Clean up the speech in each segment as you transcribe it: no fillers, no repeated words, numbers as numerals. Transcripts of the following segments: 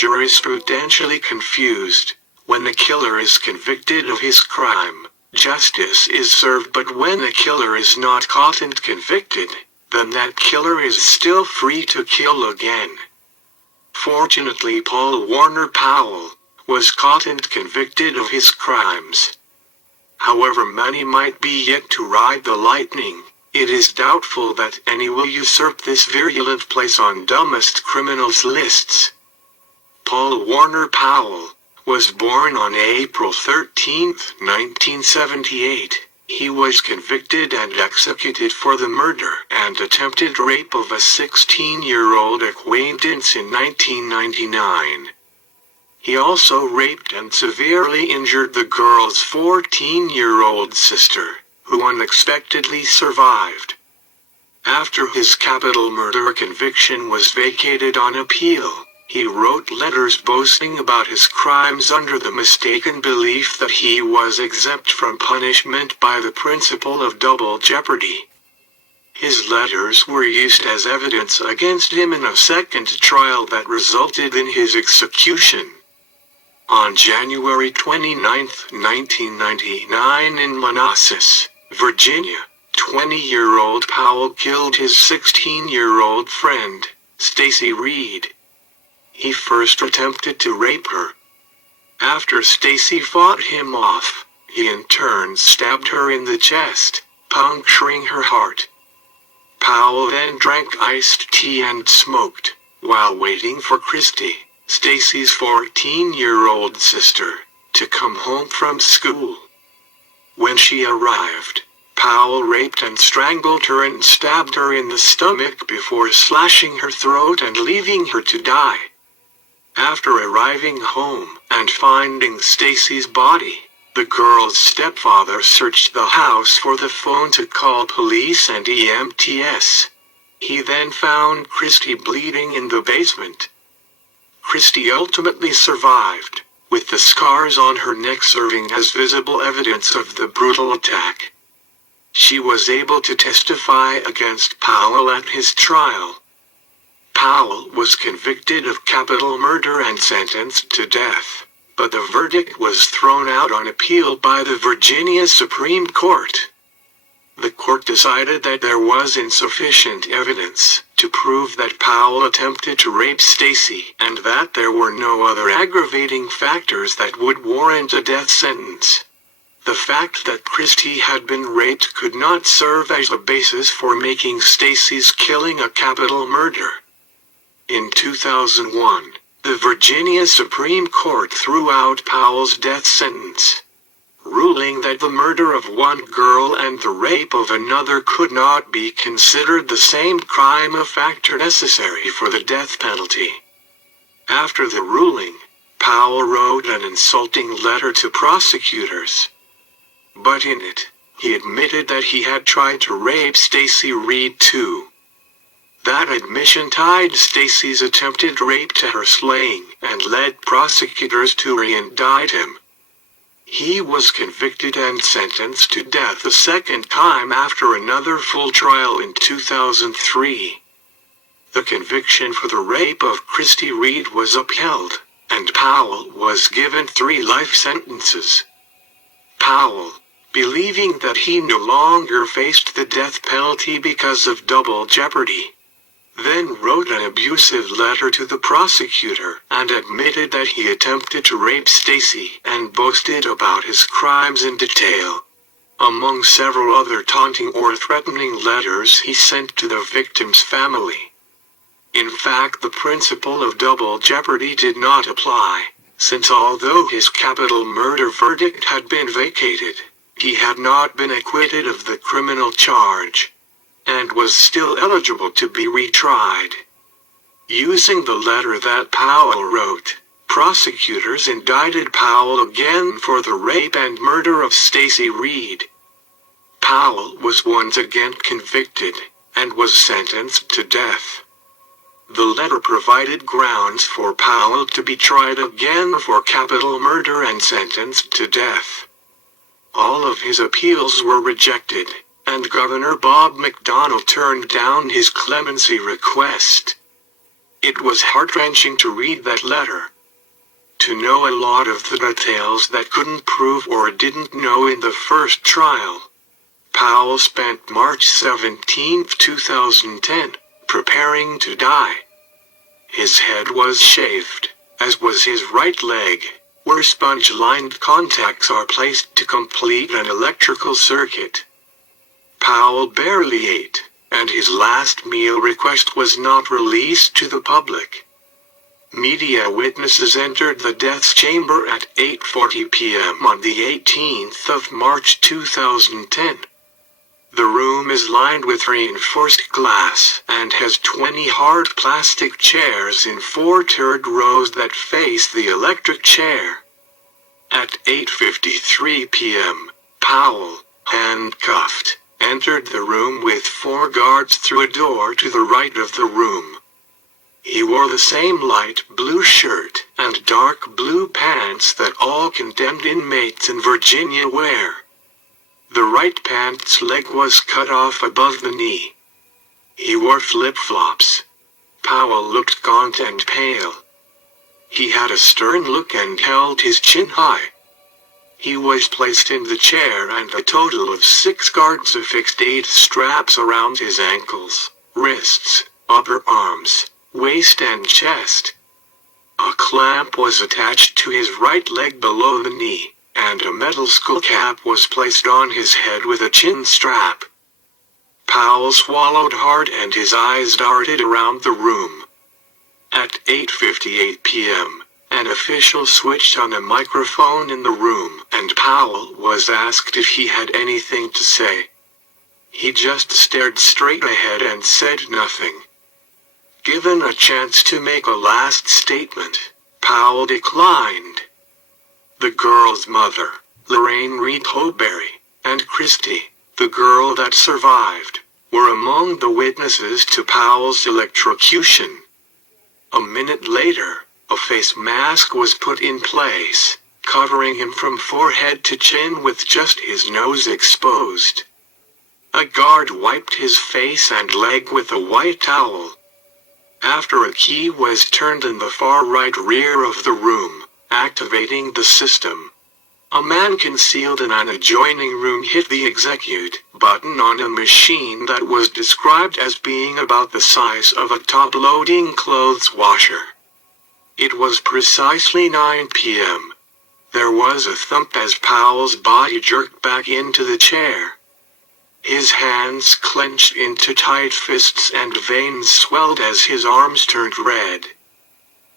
jurisprudentially confused. When the killer is convicted of his crime, justice is served, but when the killer is not caught and convicted, then that killer is still free to kill again. Fortunately, Paul Warner Powell was caught and convicted of his crimes. However many might be yet to ride the lightning, it is doubtful that any will usurp this virulent place on dumbest criminals lists. Paul Warner Powell was born on April 13, 1978. He was convicted and executed for the murder and attempted rape of a 16-year-old acquaintance in 1999. He also raped and severely injured the girl's 14-year-old sister, who unexpectedly survived. After his capital murder conviction was vacated on appeal, he wrote letters boasting about his crimes under the mistaken belief that he was exempt from punishment by the principle of double jeopardy. His letters were used as evidence against him in a second trial that resulted in his execution. On January 29, 1999 in Manassas, Virginia, 20-year-old Powell killed his 16-year-old friend, Stacy Reed. He first attempted to rape her. After Stacy fought him off, he in turn stabbed her in the chest, puncturing her heart. Powell then drank iced tea and smoked, while waiting for Christy, Stacy's 14-year-old sister, to come home from school. When she arrived, Powell raped and strangled her and stabbed her in the stomach before slashing her throat and leaving her to die. After arriving home and finding Stacy's body, the girl's stepfather searched the house for the phone to call police and EMTs. He then found Christy bleeding in the basement. Christy ultimately survived, with the scars on her neck serving as visible evidence of the brutal attack. She was able to testify against Powell at his trial. Powell was convicted of capital murder and sentenced to death, but the verdict was thrown out on appeal by the Virginia Supreme Court. The court decided that there was insufficient evidence to prove that Powell attempted to rape Stacy and that there were no other aggravating factors that would warrant a death sentence. The fact that Christy had been raped could not serve as a basis for making Stacy's killing a capital murder. In 2001, the Virginia Supreme Court threw out Powell's death sentence, ruling that the murder of one girl and the rape of another could not be considered the same crime, a factor necessary for the death penalty. After the ruling, Powell wrote an insulting letter to prosecutors. But in it, he admitted that he had tried to rape Stacy Reed too. That admission tied Stacy's attempted rape to her slaying and led prosecutors to re-indict him. He was convicted and sentenced to death a second time after another full trial in 2003. The conviction for the rape of Christy Reed was upheld, and Powell was given 3 life sentences. Powell, believing that he no longer faced the death penalty because of double jeopardy, then wrote an abusive letter to the prosecutor and admitted that he attempted to rape Stacy and boasted about his crimes in detail. Among several other taunting or threatening letters he sent to the victim's family. In fact, the principle of double jeopardy did not apply, since although his capital murder verdict had been vacated, he had not been acquitted of the criminal charge, and was still eligible to be retried. Using the letter that Powell wrote, prosecutors indicted Powell again for the rape and murder of Stacy Reed. Powell was once again convicted, and was sentenced to death. The letter provided grounds for Powell to be tried again for capital murder and sentenced to death. All of his appeals were rejected, and Governor Bob McDonnell turned down his clemency request. It was heart-wrenching to read that letter. To know a lot of the details that couldn't prove or didn't know in the first trial. Powell spent March 17, 2010, preparing to die. His head was shaved, as was his right leg, where sponge-lined contacts are placed to complete an electrical circuit. Powell barely ate, and his last meal request was not released to the public. Media witnesses entered the death chamber at 8:40 p.m. on the 18th of March 2010. The room is lined with reinforced glass and has 20 hard plastic chairs in 4 tiered rows that face the electric chair. At 8:53 p.m., Powell, handcuffed, entered the room with 4 guards through a door to the right of the room. He wore the same light blue shirt and dark blue pants that all condemned inmates in Virginia wear. The right pant's leg was cut off above the knee. He wore flip-flops. Powell looked gaunt and pale. He had a stern look and held his chin high. He was placed in the chair and a total of 6 guards affixed 8 straps around his ankles, wrists, upper arms, waist and chest. A clamp was attached to his right leg below the knee, and a metal skull cap was placed on his head with a chin strap. Powell swallowed hard and his eyes darted around the room. At 8:58 p.m., an official switched on a microphone in the room and Powell was asked if he had anything to say. He just stared straight ahead and said nothing. Given a chance to make a last statement, Powell declined. The girl's mother, Lorraine Reed Hoberry, and Christy, the girl that survived, were among the witnesses to Powell's electrocution. A minute later, a face mask was put in place, covering him from forehead to chin with just his nose exposed. A guard wiped his face and leg with a white towel. After a key was turned in the far right rear of the room, activating the system, a man concealed in an adjoining room hit the execute button on a machine that was described as being about the size of a top-loading clothes washer. It was precisely 9 p.m. There was a thump as Powell's body jerked back into the chair. His hands clenched into tight fists and veins swelled as his arms turned red.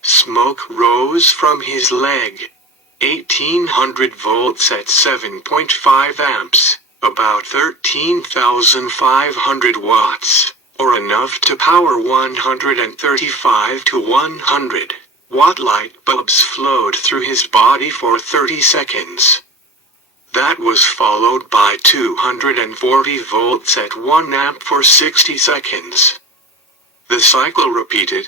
Smoke rose from his leg. 1800 volts at 7.5 amps, about 13,500 watts, or enough to power 135 to 100 watt light bulbs flowed through his body for 30 seconds. That was followed by 240 volts at 1 amp for 60 seconds. The cycle repeated.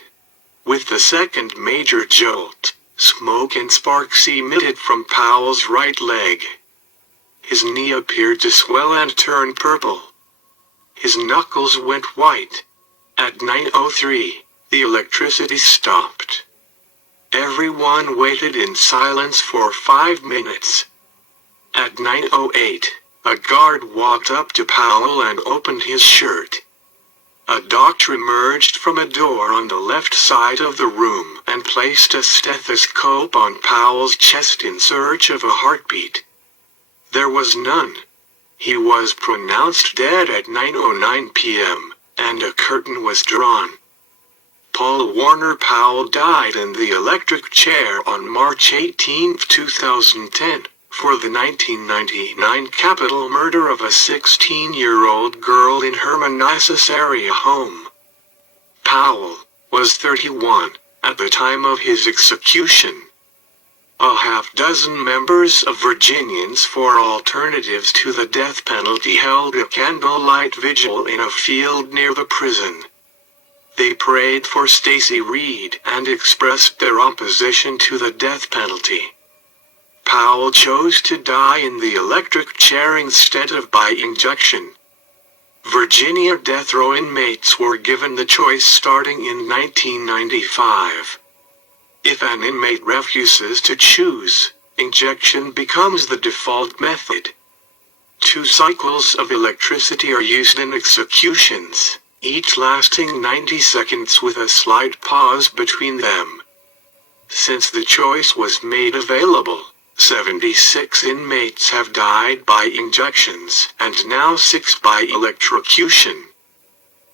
With the second major jolt, smoke and sparks emitted from Powell's right leg. His knee appeared to swell and turn purple. His knuckles went white. At 9:03, the electricity stopped. Everyone waited in silence for 5 minutes. At 9:08, a guard walked up to Powell and opened his shirt. A doctor emerged from a door on the left side of the room and placed a stethoscope on Powell's chest in search of a heartbeat. There was none. He was pronounced dead at 9:09 p.m., and a curtain was drawn. Paul Warner Powell died in the electric chair on March 18, 2010. For the 1999 capital murder of a 16-year-old girl in her Manassas area home. Powell was 31 at the time of his execution. A half-dozen members of Virginians for Alternatives to the Death Penalty held a candlelight vigil in a field near the prison. They prayed for Stacey Reed and expressed their opposition to the death penalty. Powell chose to die in the electric chair instead of by injection. Virginia death row inmates were given the choice starting in 1995. If an inmate refuses to choose, injection becomes the default method. 2 cycles of electricity are used in executions, each lasting 90 seconds with a slight pause between them. Since the choice was made available, 76 inmates have died by injections and now 6 by electrocution.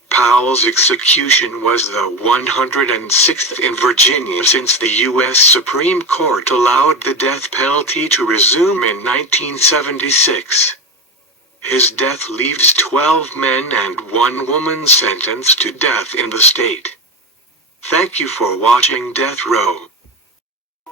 Powell's execution was the 106th in Virginia since the U.S. Supreme Court allowed the death penalty to resume in 1976. His death leaves 12 men and 1 woman sentenced to death in the state. Thank you for watching Death Row.